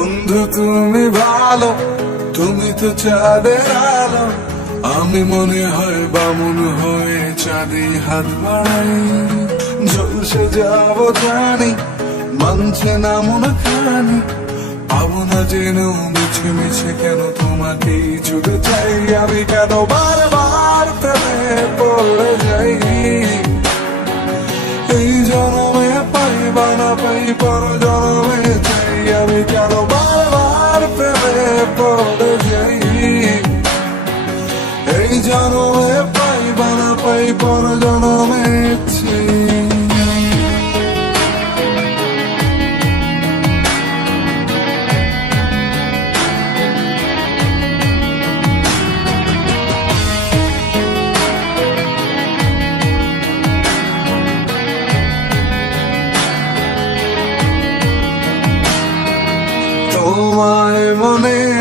বন্ধু, তুমি ভালো, তুমি তো চাঁদের আলো। আমি মনে হয় বামুন হয়ে চাঁদে হাত বাড়াই। ঝলসে যাব জানি, মানছে না মনে খানি। পাবো না জেনেও মিছে মিছে কেন তোমাকে ছুটে চাই। আমি কেন বারবার প্রেমে পড়ে যাই? এই জনমে পাই বানা পাই পর জনমে পড়ে যাই এই জনমে পাই বানা পাই পর জনমে মনে